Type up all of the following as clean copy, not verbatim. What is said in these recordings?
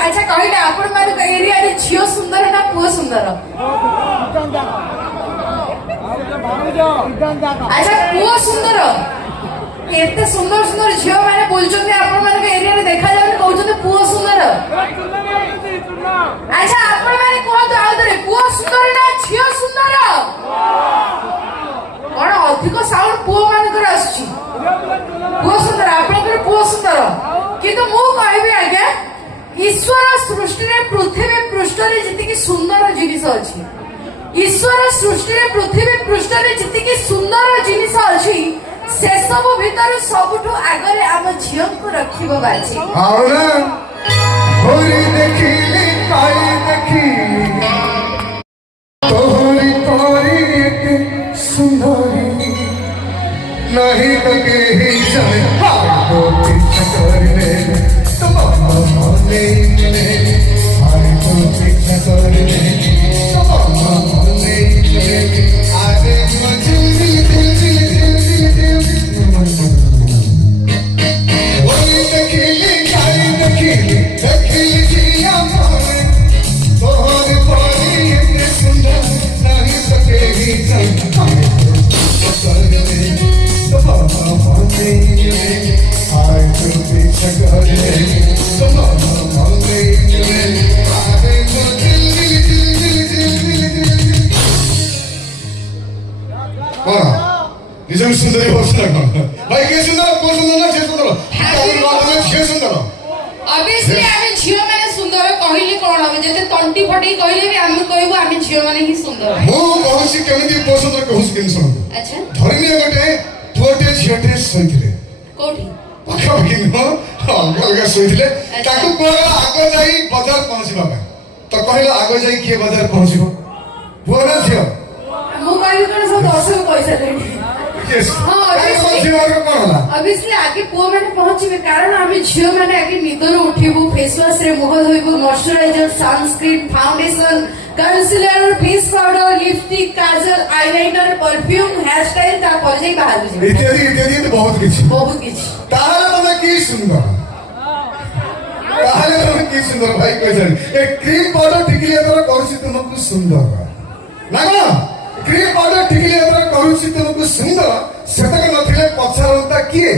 अच्छा कहले आपण मान एरिया रे झियो सुंदर ना पुओ सुंदर अच्छा पुओ सुंदर एते सुंदर सुंदर झियो माने बोलचोते आपण मान एरिया रे देखा जावे कहउचोते पुओ सुंदर अच्छा आपण माने कहतो आउतरे पुओ सुंदर ना झियो सुंदर कोन अधिक साउंड पुओ मान कर आछी पुओ सुंदर आपण पुओ सुंदर किंतु मु कहबी आज्ञा ईश्वर सृष्टि रे पृथ्वी पृष्ठ रे जति सुंदर जिनिस अछि ईश्वर सृष्टि रे पृथ्वी पृष्ठ रे जति सुंदर जिनिस अछि से सब भीतर सबठु आगरे आम झियो को रखिबो बाछि आउना होरी देखिली काई देखिली तोहरी तोरी एक सुंदरी नहीं लगे ही जाए तो पीछा करने तुम मोहने मिले हाय तो पीछा करने तुम मोहने मिले आगे मुझे दिल वही देखिली काई देखिली देखिली जिया मारे तोहरी तोरी एक सुंदर नहीं लगे ही जाए निजम सुंदरी होता भाई के सुंदर को सुंदर ना जे सुंदर जे सुंदर ऑब्वियसली आमे झियो माने सुंदर कहिली कोन होबे जते तंटी फटी कहिली भी आमे कहबो आमे झियो माने ही सुंदर मो कहूसी केमिति को सुंदर कहूसी केन सुन अच्छा धरिने गोटे पुओटे झियोटे सोइथिले कोठी पाखा पाखी न अलगा सोइथिले ताकू कोला आगो जाई बाजार पहुंचबा तो कहला आगो जाई के बाजार पहुंचबो पुओ ना झियो मु कहबी कोन सब दर्शक पैसा देनी ऑब्वियसली आगे पुओ मैंने पहुंचे कारण आम झील मैंने आगे निदर उठू फेस वाश रे मुह धोबू moisturiser sunscreen foundation concealer face powder lipstick काजल आईलाइनर परफ्यूम हेयर स्टाइल ता पर जाई बाहर इत्यादि इत्यादि तो बहुत किछि ताहले तमे की सुंदर ताहले तमे की सुंदर भाई कहछन ए क्रीम पाउडर टिकली एतरा करछि तुमको सुंदर ना ना क्रीम पाउडर टिकली एतरा करूछि तुमको सुंदर सेतक नथिले पछरंता किए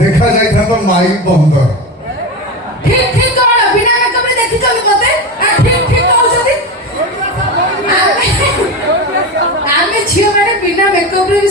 देखा जाय था तो माई बंदर ठीक ठीक कोन बिना मेकअप रे देखि चली मते ठीक ठीक कहउ जदी आमे झियो माने बिना मेकअप रे भी